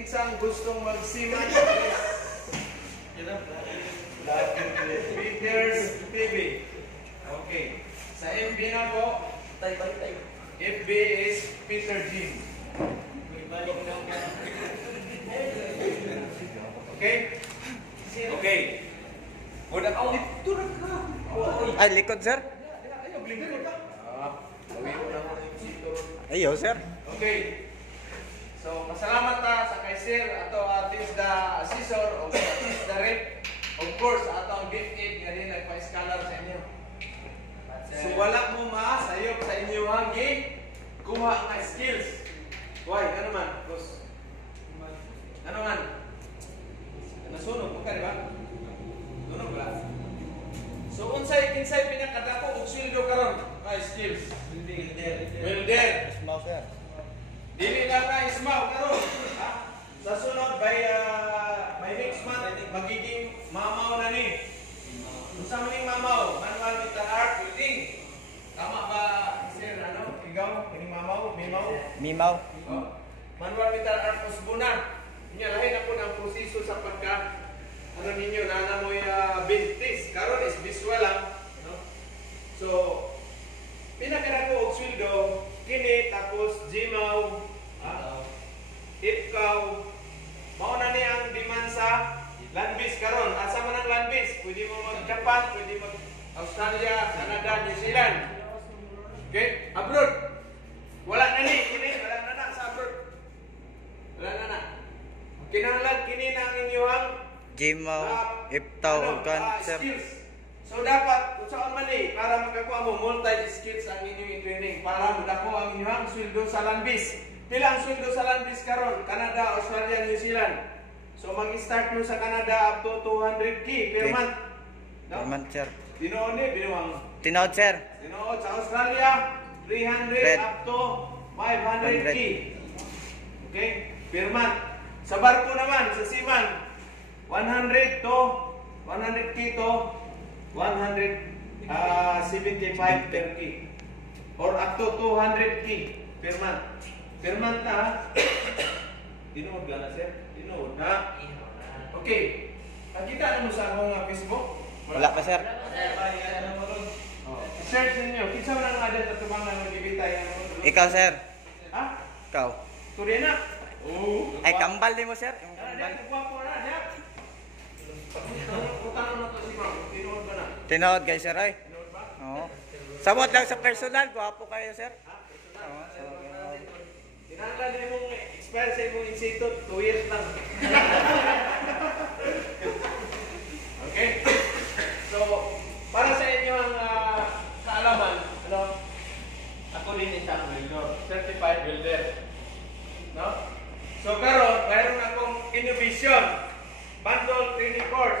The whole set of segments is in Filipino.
Isang gustong magsiman. Peter's TV. Okay. Sa MB na po, FB is Peter Jim. Okay? Okay. Udah kau itu Ay, likod, sir. Ayo, sir. Okay. So, pasalamat ta sa kay Sir ato atis da assessor o atis da rep. Of course, ato ang DepEd nga din nagpa-scholar sa inyo. So, wala mo sayop sa inyo hangi kuha nga skills. Why? Ano man? Boss? Ano man? Nasunog mo ka, di ba? Sunog ba? So, kinsay pinakadako og sweldo karon kay skills. Welder. Small, sir. Dili lang na ismaw karon. Sa sunod by next month magiging mamaw na ni. Unsa man ning mamaw? Manual metal art welding. Tama ba, sir? Ano? Ikaw kining mamaw, Mimaw. Oh. Manual metal art usbuna. Nya lahi na po ang proseso sa pagka ano ninyo na namoy bintis. Karon is visual lang, no? So pinakadako og sweldo kini tapos Gmaw, Ipkaw, mao na ni ang demand sa landbase karon. Asa man ang landbase? Pwede mo mag-Japan, pwede mag-Australia, Canada, New Zealand. Okay? Abroad. Wala na ni, kini wala na sa abroad. Wala na. Kinahanglan kini na ang inyong Gimaw, Iptaw, ug sir. skills. So dapat unsaon man ni para makakuha mo multi-skills ang inyong training para madako ang inyong sweldo sa landbase. Pila ang sweldo sa landbase karon? Canada, Australia, New Zealand. So mag-start mo sa Canada up to 200k per month. No? Per month, sir. Tinuod ni binuang. Tinood, sir. Tinuod sa Australia 300 up to 500k. Okay? Per month. Sa barko naman, sa seaman 100 to 100k to 175 per key or up to 200k per month. Per month na. Tinood ka na, sir? Tinood na. Okay. Nakita na mo sa akong Facebook? Wala pa, sir. Search ninyo. Kinsa man ang ada sa tubang na nagbibitay ang Ikaw, sir. Ha? Ikaw. Tuloy na. Oh. Ay, kambal din mo, sir. Yung kambal. Utang na to si Ma'am. Tinood ba na? Tinood, guys, sir, ay. Tinood ba? Oo. Samot lang sa personal. Gwapo kayo, sir. Oo. Tinanggal na mong expire sa imong institute, 2 years lang. Okay? So, para sa inyo ang kaalaman, ano? Ako din isang welder, certified welder. No? So, karon mayroon akong innovation, bundle training course,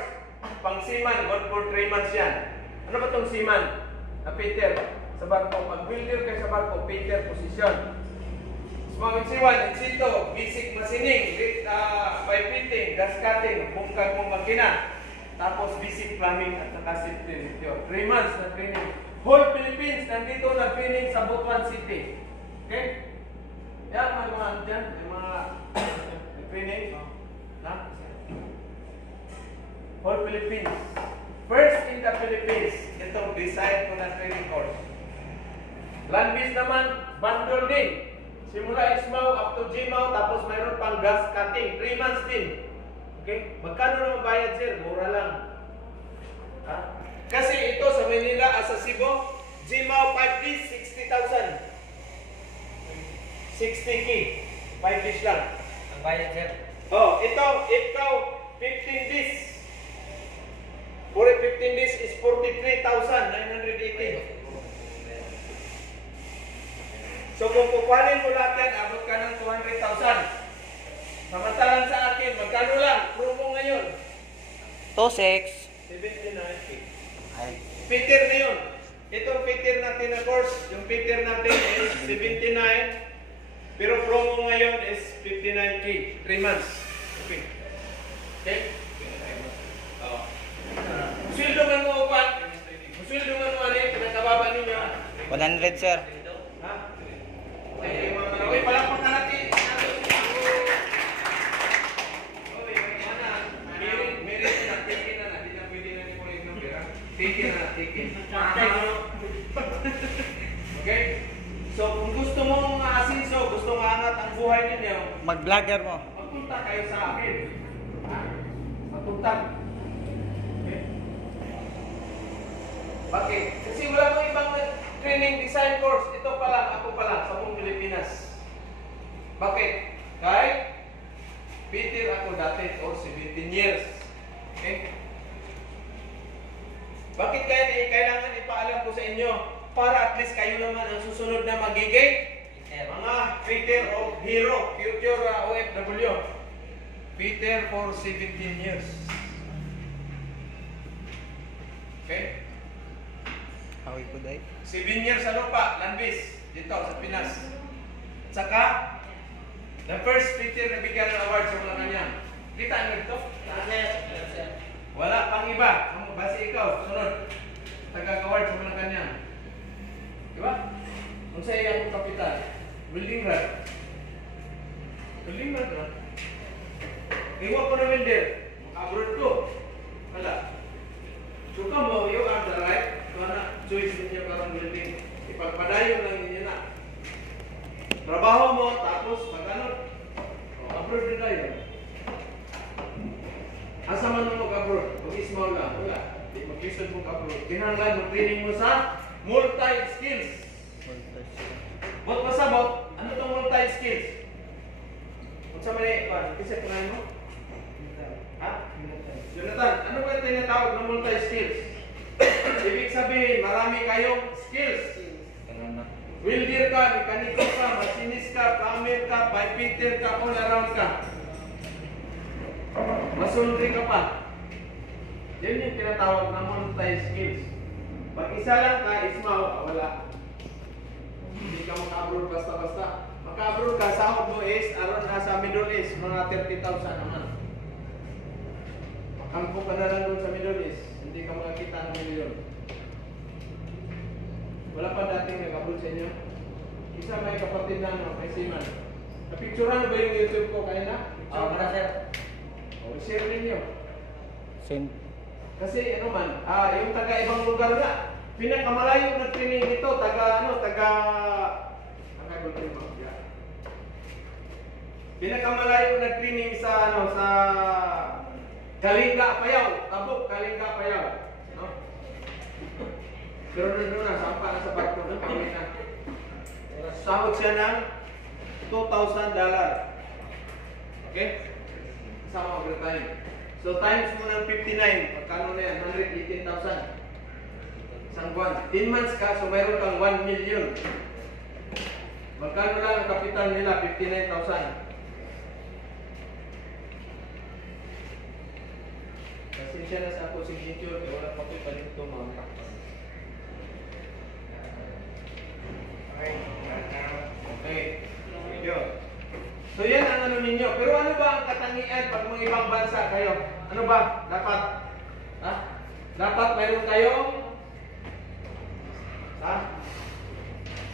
pang seaman, good for 3 months yan. Ano ba itong seaman? Peter, sa barko, mag-welder kayo sa barko, Peter position. Mag-siwan, insito, basic machining, pipetting, gas cutting, bungkag mong makina, tapos basic plumbing at saka safety. 3 months na training. Whole Philippines, nandito na training sa Butuan City. Okay? Yan, mga dyan, yung mga training. Na? Whole Philippines. First in the Philippines, itong design ko na training course. Landbase naman, bundle din. Simula Ismaw up to Gmaw, tapos mayroon pang gas cutting. 3 months din. Okay? Magkano naman bayad, sir? Mura lang. Ha? Kasi ito sa Manila, sa Cebu, Gmaw 5 days, 60,000. 60k. 5 days lang. Ang bayad, sir. Oh, ito, ikaw, 15 days. For 15 days is 43,980. So kung kukuhanin mo lahat yan, abot ka ng 200,000. Samantalang sa akin, magkano lang? Promo ngayon. 2,600. 79k. Ay. Peter na yun. Itong Peter natin na course, yung Peter natin is 79. Pero promo ngayon is 59k. 3 months. Okay. Okay? Sweldo man mo upan. Sweldo man mo ano, pinakababa ninyo. 100, sir. Ha? Ay, mga manaway, palakpak na natin. tikim. Okay? So, kung gusto mong asinso, gusto mong angat ang buhay ninyo, Mag-vlogger mo. magpunta kayo sa akin. Ha? Magpunta. Okay? Bakit? Kasi wala mo ibang training design course. Ito pa lang, ako pa lang, sa buong Pilipinas. Bakit? Kahit Peter ako dati, or 17 years. Okay? Bakit kailangan ipaalam ko sa inyo? Para at least kayo naman ang susunod na magiging mga Peter of Hero, future OFW. Peter for 17 years. Okay? Hawi ko day. 7 years sa lupa, Landbis, dito sa Pinas. Saka, the first Peter na bigyan ng award sa mga kanya. Kita nyo ito? Wala pang iba. Basi ikaw, sunod. Tagag-award sa mga kanya. Diba? Kung sa iya akong kapital, building rod. Building rod, no? Iwa ko na welder. Maka-abroad ko. Wala. So mo, you are the right. Kung na, choice ninyo karang building. Ipagpadayo lang ninyo na. Trabaho mo, tapos pag-anod. Abroad din tayo. Asa man mo mag-abroad? Mag-ismaw lang. Wala. Di mag-isod mo mag-abroad. Kinahanglan mo training mo sa multi-skills. Bot pasabot, ano itong multi-skills? Kung sa mali, kisip ko mo? Ha? Jonathan, ano ba yung tinatawag ng multi-skills? Ibig sabihin, marami kayong skills. Welder ka, mekaniko ka, machinist ka, plumber ka, pipe fitter ka, all around ka. Masundry ka pa. Yan yung tinatawag ng multi-skills. Pag isa lang ka, ismaw, wala. Hindi ka maka-abroad basta-basta. Maka-abroad ka, sahod mo is, aron na sa Middle East, mga 30,000 naman. Makampo ka na lang doon sa Middle East, hindi ka makakita ng milyon. Wala pa dating nag-abroad sa inyo? Isa may kapatid na, may siman. Napicturean ba yung YouTube ko kaya na? Oo, para sir. O, share ninyo. Send. Kasi ano man, yung taga-ibang lugar na, pinakamalayo na training nito, pinakamalayo na training sa sa Kalinga, Payaw, Tabuk, Kalinga, Payaw. No? Pero doon na, sampa na sa barko doon, pamit na. Sahod siya ng $2,000. Okay? Sama overtime. So times mo ng 59, magkano na yan? 118,000. Isang buwan. 10 months ka, so mayroon kang 1 million. Magkano lang ang kapital nila? 59,000. Pasensya na sa ako signature, eh, wala pa ko palit ito mga. Okay. Yun. So yan ang ano ninyo. Pero ano ba ang katangian pag mga ibang bansa kayo? Ano ba? Dapat? Ha? Dapat mayroon kayong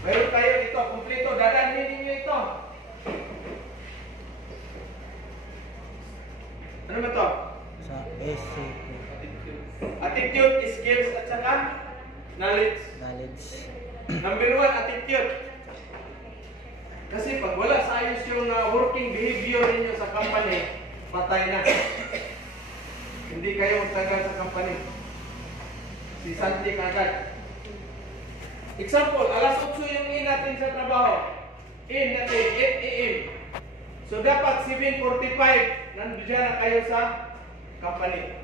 mayroon kayo ito, kumplito. Dadalhin ninyo ito. Ano ba ito? Sa SCP. Attitude, skills, at saka knowledge. Knowledge. Number 1, attitude. Kasi pag wala sa ayos yung working behavior ninyo sa company, patay na. Hindi kayo magtagal sa company. Si Santi kagad. Example, alas 8 yung in natin sa trabaho. In natin, 8 a.m. So dapat 7:45, nandiyan na kayo sa company.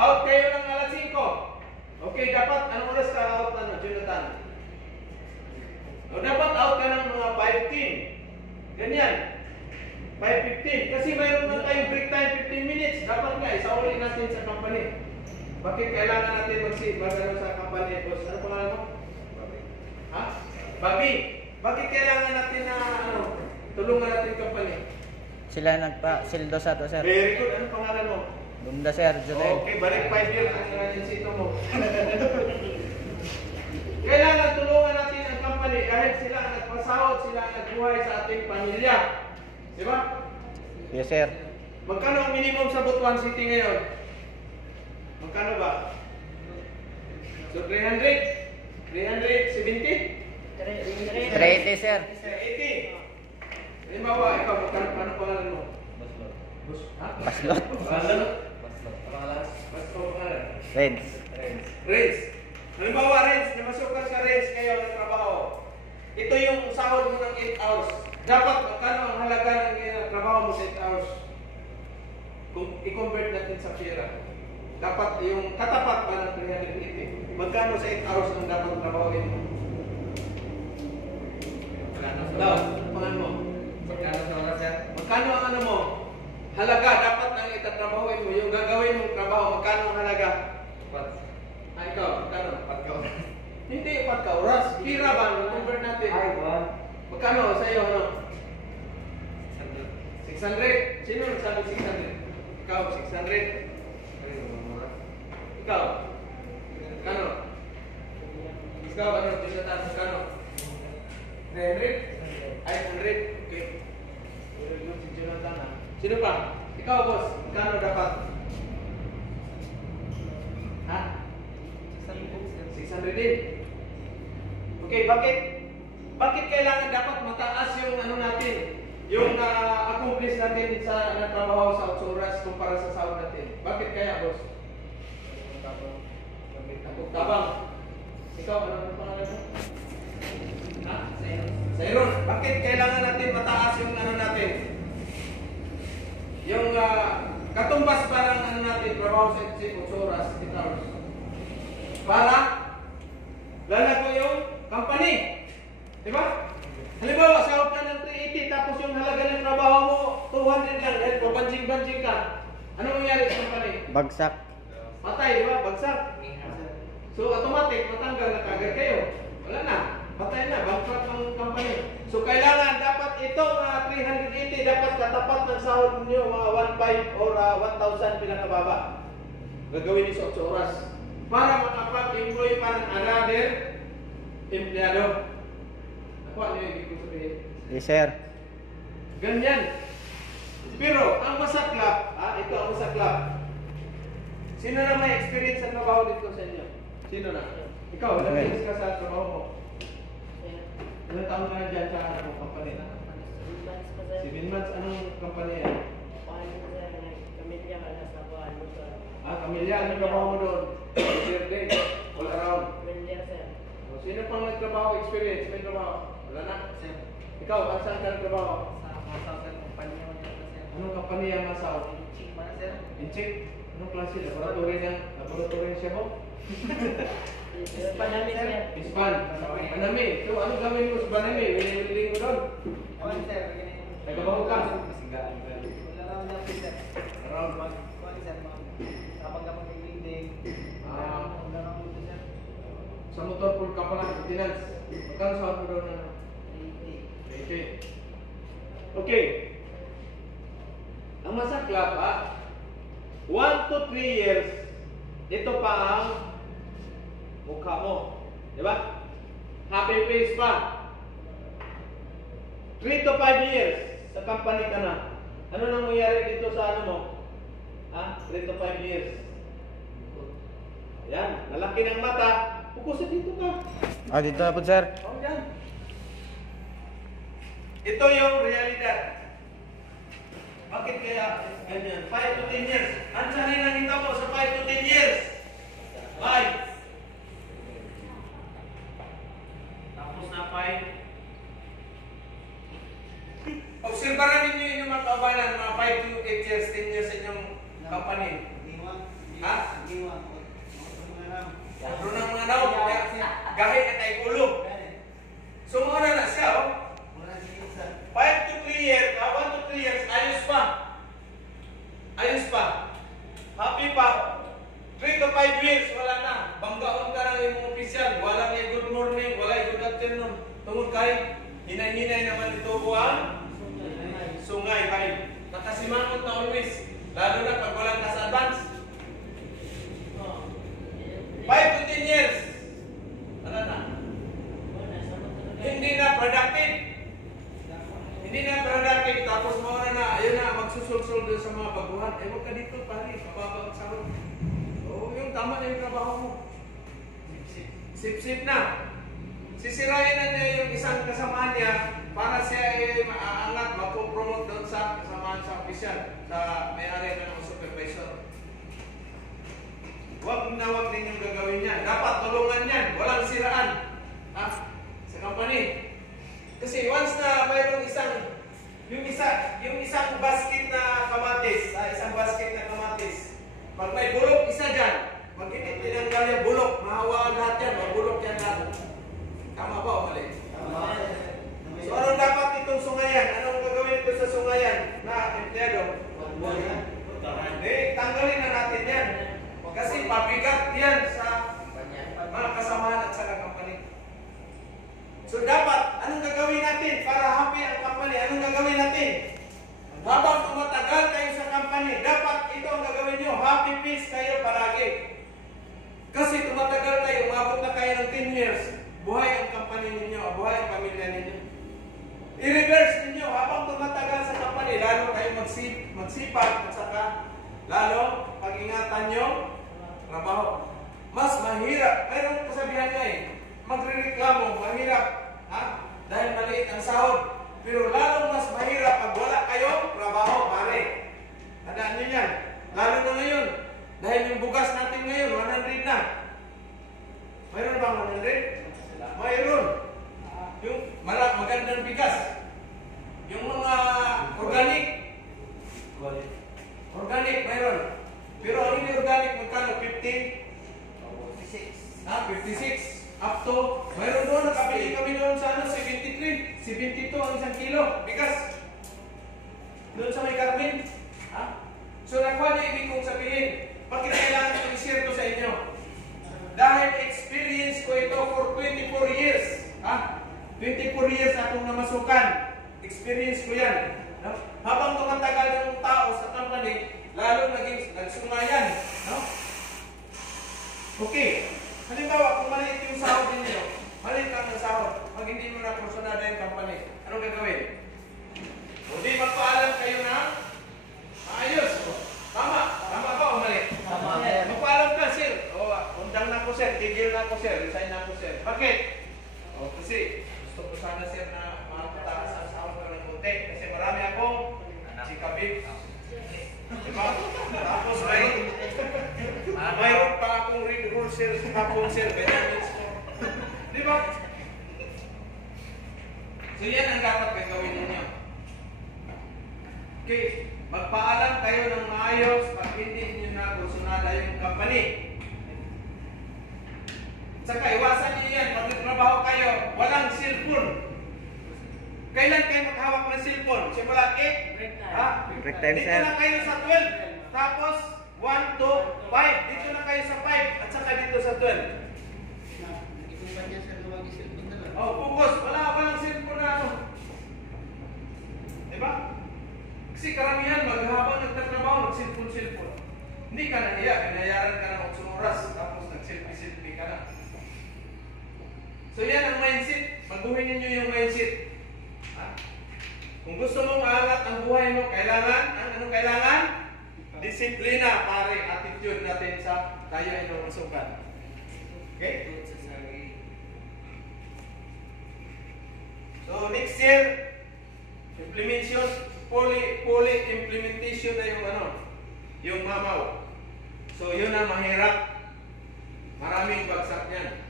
Out kayo ng alas 5. Okay, dapat, anong oras ka out, Jonathan? O dapat out ka ng mga 5:10. Ganyan. 5:15. Kasi mayroon na tayong break time 15 minutes. Dapat nga, isauli natin sa company. Bakit kailangan natin mag-ano sa company? Boss, ano pangalan mo? Ha? Bobby. Bakit kailangan natin na tulungan natin company? Sila nagpa-sildo sa to, sir. Very good. Ano pangalan mo? Bunda, sir. Junel. Okay, balik 5 years ang agency mo. Kailangan tulungan natin ang company dahil sila ang nagpasahod, sila ang nagbuhay sa ating pamilya. Di ba? Yes, sir. Magkano ang minimum sa Butuan City ngayon? Magkano ba? So 300? 370? 380, sir. 380. Halimbawa, ikaw, paano pangalan mo? Bus. Ha? Baslot. Baslot. Baslot pangalan. Reds. Rents. Halimbawa, rents. Namasukan sa rents kayo ng trabaho. Ito yung sahod mo ng 8 hours. Dapat, magkano ang halaga ng trabaho mo sa 8 hours? Kung i-convert natin sa pera. Dapat yung katapat pa ng 380. Magkano sa 8 hours ang dapat trabahoin mo? Daw, ano pangalan mo? Magkano ang ano mo? Halaga, dapat nang itatrabahoin mo. Yung gagawin mong trabaho, magkano ang halaga? Ikaw, magkano? 4 ka oras. Hindi, 4 ka oras. Pira ba? Convert natin. Magkano sa iyo, ano? 600. Sino nagsabi 600? Ikaw, 600. Ikaw? Magkano? Ikaw, ano? Jonathan, magkano? 300? 500? Okay. Si Jonathan, ha? Sino pa? Ikaw, boss. Magkano dapat? Ha? 600 din. Okay, bakit kailangan dapat mataas yung ano natin? Yung accomplish natin sa trabaho sa 8 oras kumpara sa sahod natin. Bakit kaya, boss? Tabang. Ikaw, ano pangalan mo? Ha? Sayron. Bakit kailangan natin mataas yung ano natin? Yung katumbas pa ng ano natin, trabaho sa 8 oras, 8 hours. Para lalago yung company. Diba? Halimbawa, sahod ka ng 380 tapos yung halaga ng trabaho mo 200 lang, dahil pabanjing-banjing ka. Ano mangyari sa company? Bagsak. Patay, di ba? Bagsak. So, automatic, matanggal na kagad kayo. Wala na. Patay na. Bankrupt ang company. So, kailangan dapat itong 380 dapat katapat ng sahod niyo mga 1,500 or 1,000 pinakababa. Gagawin niyo sa 8 oras. Para makapag-employ pa ng another empleyado. Nakuha niyo yung ibig ko sabihin? Yes, sir. Ganyan. Pero, ang masaklap, ito ang masaklap. Sino na may experience sa trabaho dito sa inyo? Sino na? Ikaw, nag-experience ka sa trabaho mo? Ilang taon ka na dyan sa company? 7 months. Anong company yan? Kamilya. Anong trabaho mo doon? Day, all around. Sino pang nagtrabaho experience? May trabaho? Wala na? Ikaw, saan ka nagtrabaho? Anong company yung masaw? Inchik? Anong klase? Laboratory siya mo? Panami, sir. Ispan. Panami. So, ano gawin mo sa Panami? Winiling mo doon? Nagabaho ka? Around. Sa motor pool ka pala, maintenance. Magkano sahod mo doon na? 80. Okay. Ang masaklap 1 to 3 years, ito pa ang mukha mo. Diba? Happy face pa. 3 to 5 years, sa company ka na. Ano nang mangyari dito sa ano mo? 3 to 5 years. Ayan, lalaki ng mata. Pukusin dito ka. Dito na po, sir. Yan. Ito yung realidad. Bakit kaya ganyan? 5 to 10 years. Ang sari nakita mo sa 5 to 10 years. 5. Tapos na 5. Obserbaran ninyo yung mga kabanan, mga 5 to 8 years, 10 years sa inyong company. Ha? Doon ang mga naw, gahit at ay ulo. So mga na siya, 5 to 3 years, 1 to 3 years, ayos pa. Ayos pa. Happy pa. 3 to 5 years, wala na. Banggaon ka ng imong opisyal. Wala may good morning, wala good afternoon. Tungod kay, hinay-hinay naman ito buwan. Sungay, bay. Nakasimangot na always. Lalo na pag walang kas advance. 5 to 10 years. Ano na? Hindi na productive. Hindi na productive. Tapos mo na, ayun na, magsusul-sul doon sa mga baguhan. Huwag ka dito, pare. Mababa ang sahod. Oo, yung tama na yung trabaho mo. Sip-sip na. Sisirain na niya yung isang kasama niya para siya ay maaangat, mapopromote doon sa kasamaan sa opisyal, sa may-ari ng supervisor. Huwag ninyong gagawin yan. Dapat tulungan yan. Walang siraan. Ha? Sa company. Kasi once na mayroong yung isang basket na kamatis, isang basket na kamatis, pag may bulok isa dyan, pag tinanggal yung bulok, mahawaan lahat yan, mabulok yan lahat. Tama ba o mali? Tama. So anong dapat itong sungayan? Anong gagawin ito sa sungayan na empleyado? Tanggalin na natin yan. Kasi pabigat yan sa mga kasamahan at sa company. So dapat, anong gagawin natin para happy ang company? Anong gagawin natin? Habang tumatagal kayo sa company, dapat ito ang gagawin nyo. Happy peace kayo palagi. Kasi tumatagal kayo, umabot na kayo ng 10 years, buhay ang company ninyo, buhay ang pamilya ninyo. I-reverse ninyo, habang tumatagal sa company, lalo kayo magsipag at saka lalo pag-ingatan nyo trabaho. Mas mahirap. Mayroong kasabihan nga magre-reklamo, mahirap. Ha? Dahil maliit ang sahod. Pero lalong mas mahirap pag wala kayong trabaho, pare. Tandaan nyo yan. Lalo na ngayon. Dahil yung bugas natin ngayon, 100 na. Mayroon bang 100? Mayroon. Yung magandang bigas. Yung mga organic. Organic, mayroon. Pero ang hindi organic, magkano? 50? 56. 56. Up to, mayroon doon, nakabili kami doon sa 73. 72 ang isang kilo. Bigas. Doon sa may Carmen. So, nakuha niya ibig kong sabihin. Bakit kailangan ko i-share to sa inyo? Dahil experience ko ito for 24 years. 24 years akong namasukan. Experience ko yan. Habang tumatagal ng tao sa company, lalo nagsungayan. Okay. Halimbawa, kung maliit yung sahod ninyo, maliit lang ng sahod, pag hindi mo na personada yung company, anong gagawin? Hindi magpaalam kayo na ayos. Tama. Tama ba o mali? Tama. Magpaalam ka, sir. Undang na ko, sir. Tigil na ko, sir. Resign na ko, sir. Bakit? Kasi gusto ko sana, sir, na makapataas ang sahod ko ng kunti. Kasi marami akong sikabib. Diba? Tapos mayroon pa akong read rule, sir, hapon, sir, benefits ko. Diba? So yan ang dapat gagawin ninyo. Okay, magpaalam kayo ng maayos pag hindi nyo na kursunada yung company. Saka iwasan nyo yan, pag nagtrabaho kayo, walang cellphone. Kailan kayo maghawak ng cellphone? Simula 8? Break time, Dito sir. na kayo sa 12. Tapos 1, 2, 5. Dito na kayo sa 5. At saka dito sa 12. Focus. Walang cellphone na ano. Diba? Kasi karamihan maghabang nagtatrabaho, nag-cellphone. Hindi ka nahiya. Binayaran ka ng 8 oras. Tapos nag-selfie ka na. So yan ang mindset. Baguhin ninyo yung mindset. Kung gusto mong maangat ang buhay mo, anong kailangan? Disiplina, pare, attitude natin sa tayo ay lumasukan. Okay? So next year, implementation, fully implementation na yung mamaw. So yun ang mahirap. Maraming bagsak yan.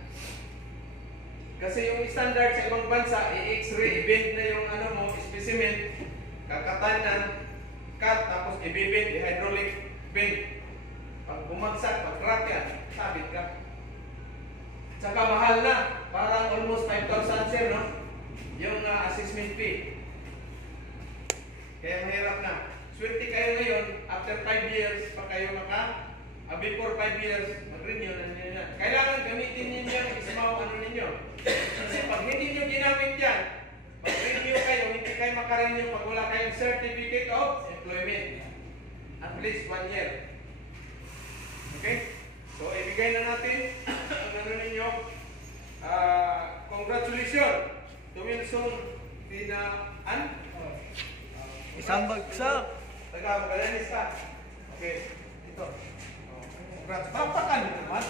Kasi yung standard sa ibang bansa, i-x-ray, i-bend na yung specimen, kakatan cut, tapos i-bend, i-hydraulic bend. Pag bumagsak, pag crack yan, sabit ka. Saka mahal na, parang almost 5,000 sir, no? Yung assessment fee. Kaya mahirap na. Swerte kayo ngayon, after 5 years, pa kayo before 5 years, mag-renew na ninyo yan. Kailangan gamitin ninyo yung ismaw ninyo. Kasi pag hindi nyo ginamit yan, pag-renew kayo, hindi kayo makarenew pag wala kayong certificate of employment. At least 1 year. Okay? So, ibigay na natin ang ninyo. Congratulations to Wilson Pinaan. Isang bagsak. Taga-Magallanes ka. Okay. Ito. Congrats. Papakan naman.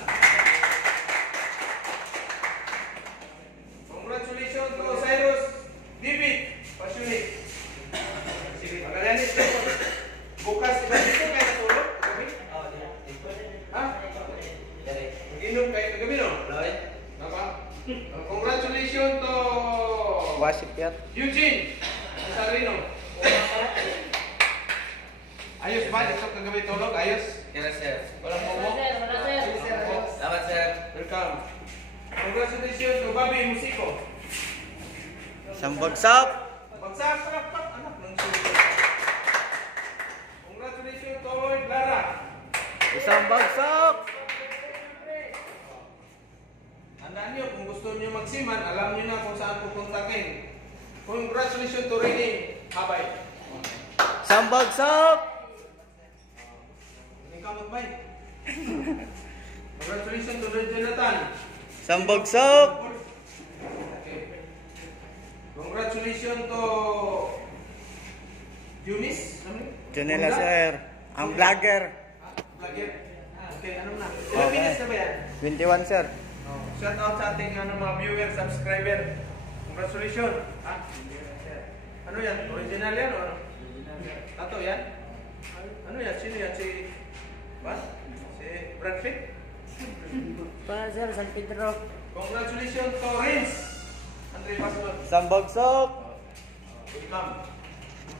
Congratulations to Cyrus David Passionate. Sige, magalanit ka po. Bukas iba dito kayo natulog kagabi? Ha? Mag-inom kayo kagabi, no? Napa? Congratulations to Wasip yan. Eugene Sarino. Ayos ba? Ito kagabi tulog? Ayos? Walang momo? Selamat sir. Welcome. Congratulations to Bobby Musico. Isang bagsak. Bagsak sa anak ng sulit. Congratulations to Lloyd Lara. Isang bagsak. Tandaan nyo, kung gusto nyo magsiman, alam nyo na kung saan pupuntakin. Congratulations to Rini Habay. Isang bagsak. Hindi ka magbay. Congratulations to Jonathan. Isang bagsak. Okay. Congratulations to Eunice. Janela sir. Ang vlogger. Vlogger. Okay, ano na? Ilang Okay. minutes na ba yan? 21 sir. Oh, shout out sa ating mga viewer, subscriber. Congratulations. Ha? Ano yan? Original yan o ano? Tato yan? Ano yan? Sino yan? Si... Ba? Si Brad Pitt? Para sir, San Pedro. Congratulations to Rins! Andre Baslot. Isang bagsak. Welcome.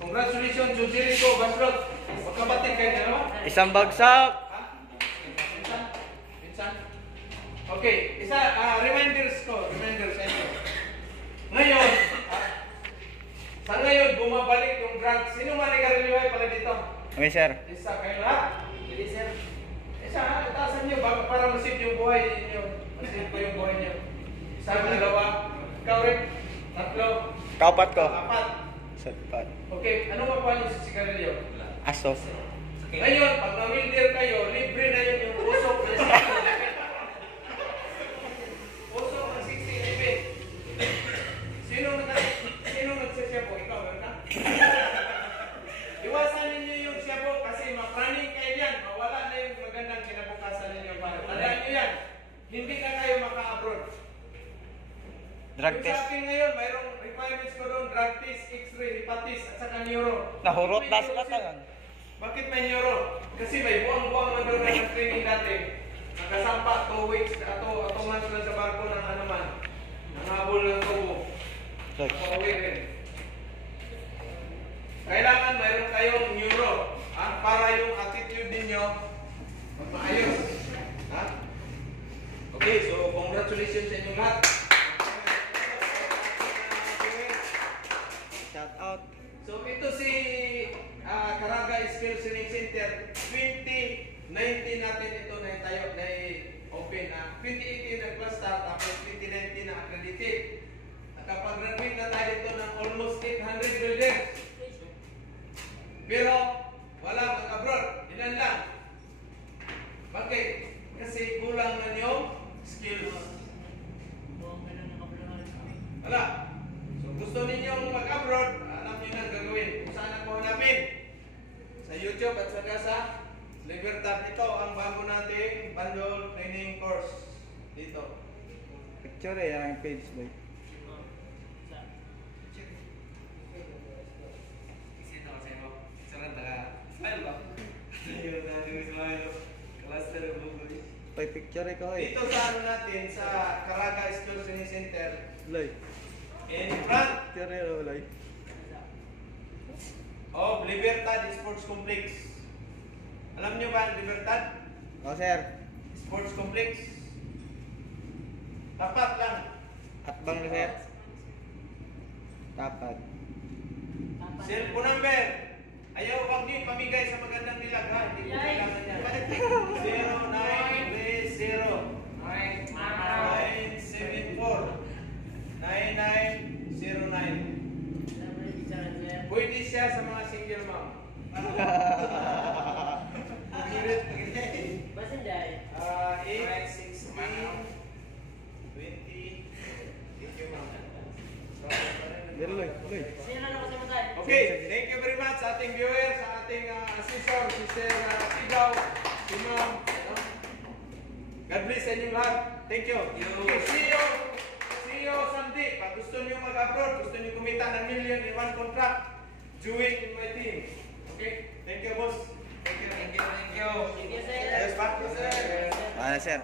Congratulations to Jericho Baslot. Magkabatid kayo dalawa? Isang bagsak. Ha? Pinsan? Pinsan? Okay, reminders sa inyo. Ngayon, sa ngayon, bumabalik yung drugs. Sino man nag-reliway pala dito? Okay sir. Isa kayo lahat. Hindi sir. Isa, itasan nyo para masip yung buhay ninyo. Masip ko yung buhay nyo. Isa, dalawa. Ikaw rin. Tatlo. Kapat ko. Apat. Sapat. Okay, ano makuha nyo sa sigarilyo? Aso. Ngayon, pag na-wilder kayo, libre na yun yung usok ng 60 usok ng 60 ipit. Sino nagsasyapo? Ikaw, meron ka? Iwasan ninyo yung syapo kasi mapraning kayo yan. Mawala na yung magandang kinabukasan ninyo. Tandaan nyo yan. Hindi na kayo maka-abroad. Drug Yung test. sa akin ngayon, mayroong requirements ko doon, drug test, x-ray, hepatis, at saka neuro. Nahurot na May sila neuro tayo. Bakit may neuro? Kasi may buwang-buwang na doon ng training dati. Nakasampa 2 weeks, ato months lang sa barko ng ano man. Nanghabol ng tubo. Pauwi rin. Kailangan mayroon kayong neuro. Para yung attitude ninyo maayos. Ha? Okay, so congratulations sa inyong lahat. Shout out. So ito si Caraga Skills Training Center. 2019 natin ito na tayo na open. 2018 nag-class start, tapos 2019 na accredited. Nakapag-graduate na tayo dito ng almost 800 builders. Pero wala mag-abroad. Ilan lang. Bakit? Kasi kulang na yung skills. Wala. So gusto ninyong mag-abroad, alam niyo na gagawin. Kung saan ako hanapin? Sa YouTube at saka sa Libertad. Ito ang bago nating bundle training course. Dito. Picture eh, ang page boy. Pay picture eh ko eh. Dito sa ano natin, sa Caraga Skills Training Center. Loy. In front Picture eh loy. of Libertad Sports Complex. Alam niyo ba ang Libertad O sir. Sports Complex? Tapat lang. Atbang na sir. Tapat. Cellphone number. Ayaw, wag niyo pamigay sa magandang nilag ha. Hindi ko kailangan niya. 0930-974-9909. Pwede siya sa mga single mom. Basin dahil. 8, 16, 20. Thank you, ma'am. Pero loy, loy. Sino na kasi matay? Okay, thank you very much sa ating viewers, sa ating assessor, si Sir Tigaw, si Ma'am. God bless sa inyong lahat. Thank you. See you nyo someday, pag gusto nyo mag-abroad, gusto nyo kumita ng million in one contract, join in my team. Okay? Thank you, boss. Thank you. Thank you, sir. Yes, back to sir. Sir.